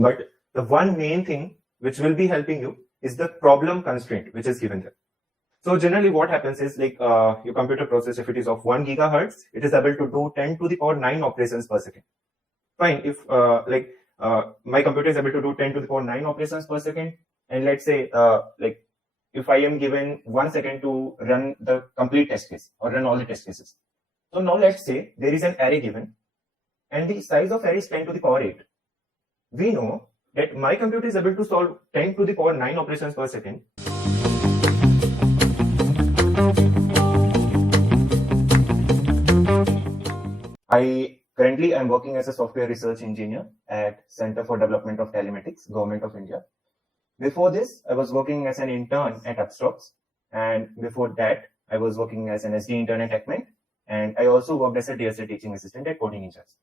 But the one main thing which will be helping you is the problem constraint which is given there. So generally what happens is like your computer process, if it is of 1 gigahertz, it is able to do 10 to the power 9 operations per second. Fine, if my computer is able to do 10 to the power 9 operations per second, and let's say if I am given 1 second to run the complete test case or run all the test cases. So now let's say there is an array given and the size of array is 10 to the power 8. We know that my computer is able to solve 10 to the power 9 operations per second. I currently am working as a software research engineer at Center for Development of Telematics, Government of India. Before this, I was working as an intern at Upstox, and before that, I was working as an SD intern at TechMint, and I also worked as a DSA teaching assistant at Coding Ninjas.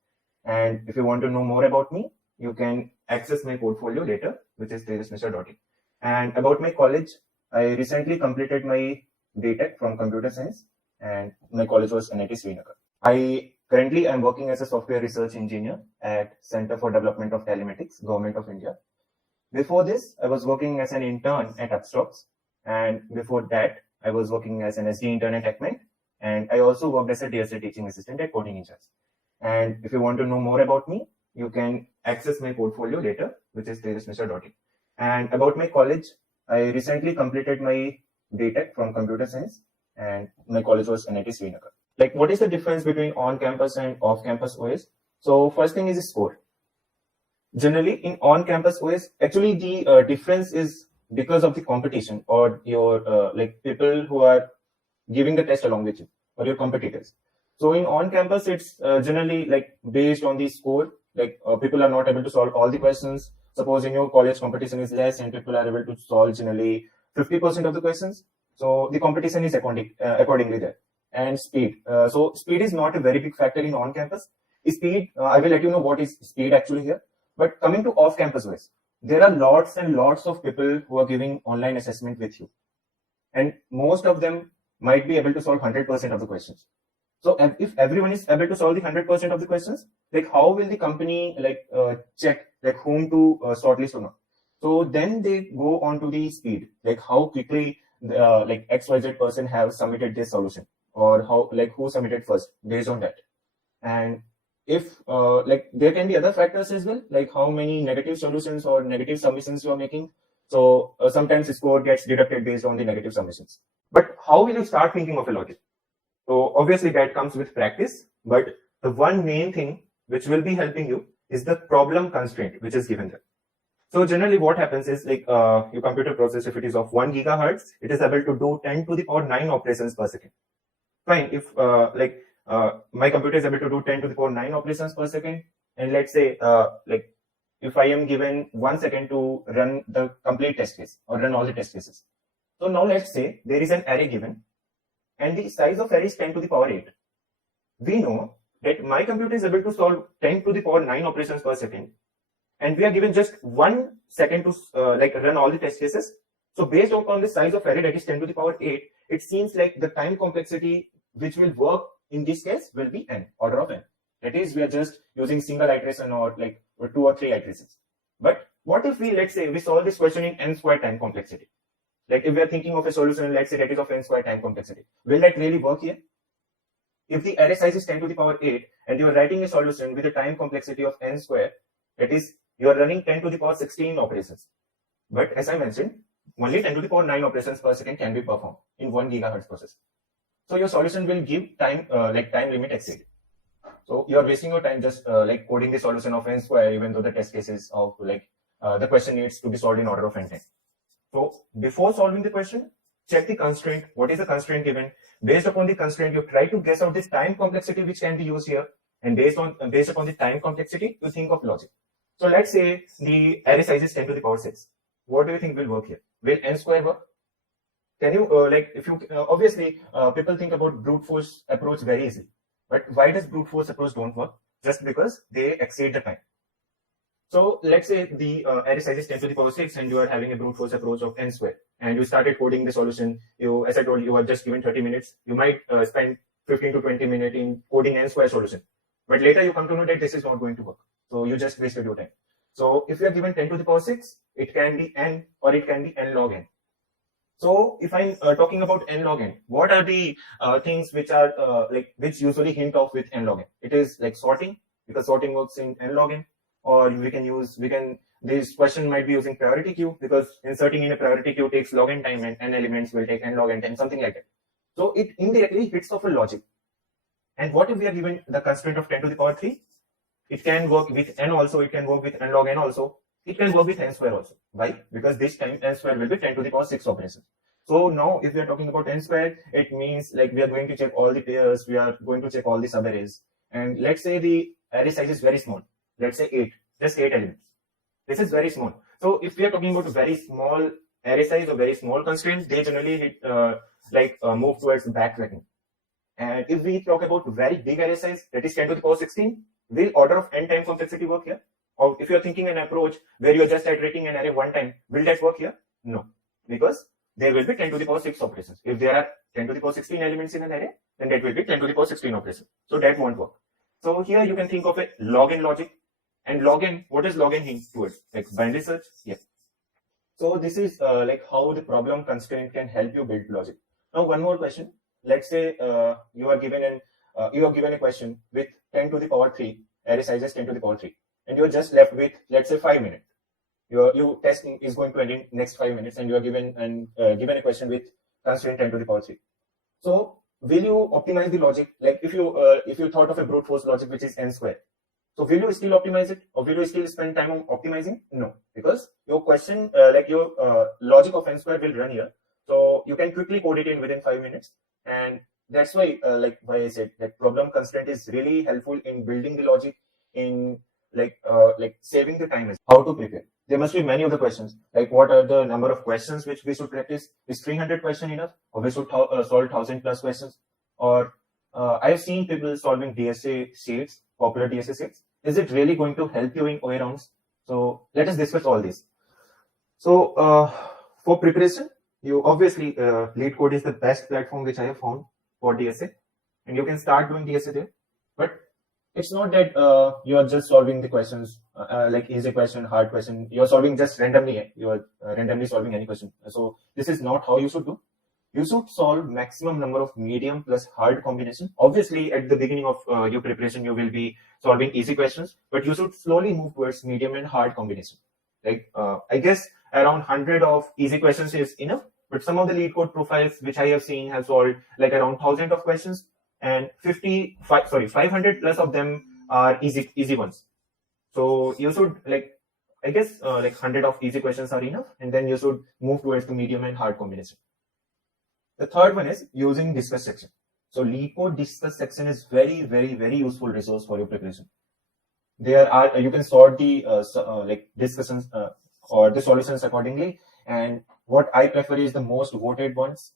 And if you want to know more about me, you can access my portfolio later, which is Tejas Mishra.in. And about my college, I recently completed my BTech from computer science, and my college was NIT Srinagar. I currently am working as a software research engineer at Center for Development of Telematics, Government of India. Before this, I was working as an intern at Upstox, and before that, I was working as an SD intern at TechMint, and I also worked as a DSA teaching assistant at Coding Ninjas. And if you want to know more about me, you can access my portfolio later, which is Tejas Mishra.in. And about my college, I recently completed my BTech from computer science, and my college was NIT Srinagar. Like, what is the difference between on-campus and off-campus OS? So first thing is score. Generally, in on-campus OS, actually the difference is because of the competition or your people who are giving the test along with you or your competitors. So in on-campus, it's generally like based on the score. Like people are not able to solve all the questions. Suppose in your college competition is less and people are able to solve generally 50% of the questions. So the competition is accordingly there. And speed. So speed is not a very big factor in on-campus. Speed, I will let you know what is speed actually here. But coming to off-campus OS, there are lots and lots of people who are giving online assessment with you. And most of them might be able to solve 100% of the questions. So if everyone is able to solve the 100% of the questions, like how will the company check like whom to shortlist or not? So then they go on to the speed, like how quickly XYZ person have submitted this solution, or how who submitted first based on that. And if there can be other factors as well, like how many negative solutions or negative submissions you are making. So sometimes the score gets deducted based on the negative submissions. But how will you start thinking of a logic? So obviously that comes with practice, but the one main thing which will be helping you is the problem constraint which is given there. So generally what happens is like your computer process, if it is of 1 gigahertz, it is able to do 10 to the power 9 operations per second. Fine, if my computer is able to do 10 to the power 9 operations per second, and let's say if I am given 1 second to run the complete test case or run all the test cases. So now let's say there is an array given and the size of array is 10 to the power 8. We know that my computer is able to solve 10 to the power 9 operations per second, and we are given just 1 second to run all the test cases. So based upon the size of array that is 10 to the power 8, it seems like the time complexity which will work in this case will be n, order of n. That is, we are just using single iteration or 2 or 3 iterations. But what if let's say we solve this question in n square time complexity? Like if we are thinking of a solution, let's say that is of n square time complexity. Will that really work here? If the array size is 10 to the power 8 and you are writing a solution with a time complexity of n square, that is, you are running 10 to the power 16 operations. But as I mentioned, only 10 to the power 9 operations per second can be performed in 1 gigahertz process. So your solution will give time time limit exceed. So you are wasting your time just coding the solution of n square, even though the test cases of the question needs to be solved in order of n time. So before solving the question, check the constraint. What is the constraint given? Based upon the constraint, you try to guess out this time complexity which can be used here. And based upon the time complexity, you think of logic. So let's say the array size is 10 to the power 6. What do you think will work here? Will n square work? Can you obviously people think about brute force approach very easily. But why does brute force approach don't work? Just because they exceed the time. So let's say the array size is 10 to the power 6 and you are having a brute force approach of n square, and you started coding the solution. As I told you, are just given 30 minutes. You might spend 15 to 20 minutes in coding n square solution. But later you come to know that this is not going to work. So you just wasted your time. So if we are given 10 to the power 6, it can be n or it can be n log n. So if I'm talking about n log n, what are the things which are which usually hint off with n log n? It is like sorting, because sorting works in n log n, or this question might be using priority queue, because inserting in a priority queue takes log n time and n elements will take n log n time, something like that. So it indirectly hits off a logic. And what if we are given the constraint of 10 to the power 3? It can work with n also, it can work with n log n also, it can work with n square also. Why? Because this time n square will be 10 to the power 6 operations. So now if we are talking about n square, it means like we are going to check all the pairs, we are going to check all the subarrays. And let's say the array size is very small. Let's say 8, just 8 elements. This is very small. So if we are talking about a very small array size or very small constraint, they generally move towards backtracking. And if we talk about very big array size, that is 10 to the power 16, will order of n time complexity work here? Or if you're thinking an approach where you're just iterating an array one time, will that work here? No, because there will be 10 to the power 6 operations. If there are 10 to the power 16 elements in an array, then that will be 10 to the power 16 operations. So that won't work. So here you can think of a log n logic. And log n, what does log n hint towards? Like binary search? Yeah. So this is how the problem constraint can help you build logic. Now one more question. Let's say you are given a question with 10 to the power 3, array size is 10 to the power 3, and you're just left with, let's say, 5 minutes. Your test is going to end in next 5 minutes, and you are given a question with constraint 10 to the power 3. So will you optimize the logic? Like if you thought of a brute force logic which is n square, so will you still optimize it, or will you still spend time on optimizing? No, because your question, your logic of n square will run here. So you can quickly code it in within 5 minutes. And that's why, why I said that problem constraint is really helpful in building the logic, in saving the time. How to prepare? There must be many of the questions. Like what are the number of questions which we should practice? Is 300 question enough, or we should solve 1000 plus questions? Or I've seen people solving DSA sheets, popular DSA sheets. Is it really going to help you in OA rounds? So let us discuss all this. So for preparation, you obviously LeetCode is the best platform which I have found for DSA, and you can start doing DSA there. But it's not that you are just solving the questions like easy question, hard question. You are solving just randomly. You are randomly solving any question. So this is not how you should do. You should solve maximum number of medium plus hard combination. Obviously, at the beginning of your preparation, you will be solving easy questions, but you should slowly move towards medium and hard combination. Like I guess around 100 of easy questions is enough, but some of the LeetCode profiles which I have seen have solved like around 1000 of questions, and 500 plus of them are easy ones. So you should I guess 100 of easy questions are enough, and then you should move towards the medium and hard combination. The third one is using discuss section. So LeetCode discuss section is very, very, very useful resource for your preparation. There are you can sort the discussions or the solutions accordingly, and what I prefer is the most voted ones.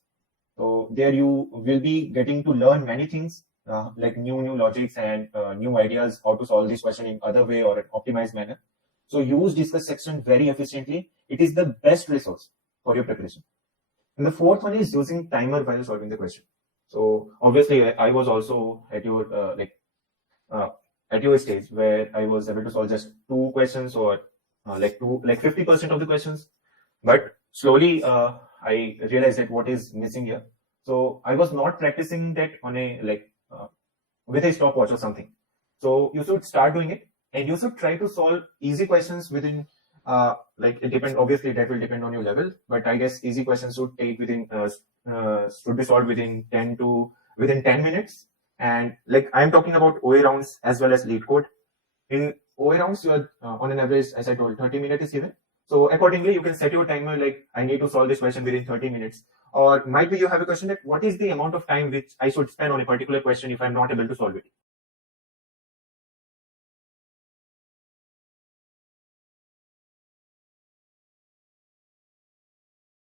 So there you will be getting to learn many things, like new logics and new ideas how to solve this question in other way or an optimized manner. So use discuss section very efficiently. It is the best resource for your preparation. And the fourth one is using timer while solving the question. So obviously I was also at your at your stage where I was able to solve just 2 questions or 50% of the questions, but slowly I realized that what is missing here. So I was not practicing that on a with a stopwatch or something. So you should start doing it, and you should try to solve easy questions within it depend, obviously that will depend on your level, but I guess easy questions should take within should be solved within 10 minutes. And I'm talking about OA rounds as well as LeetCode. In OA rounds, you are on an average, as I told, 30 minutes is given. So accordingly, you can set your timer I need to solve this question within 30 minutes. Or might be you have a question that what is the amount of time which I should spend on a particular question if I'm not able to solve it.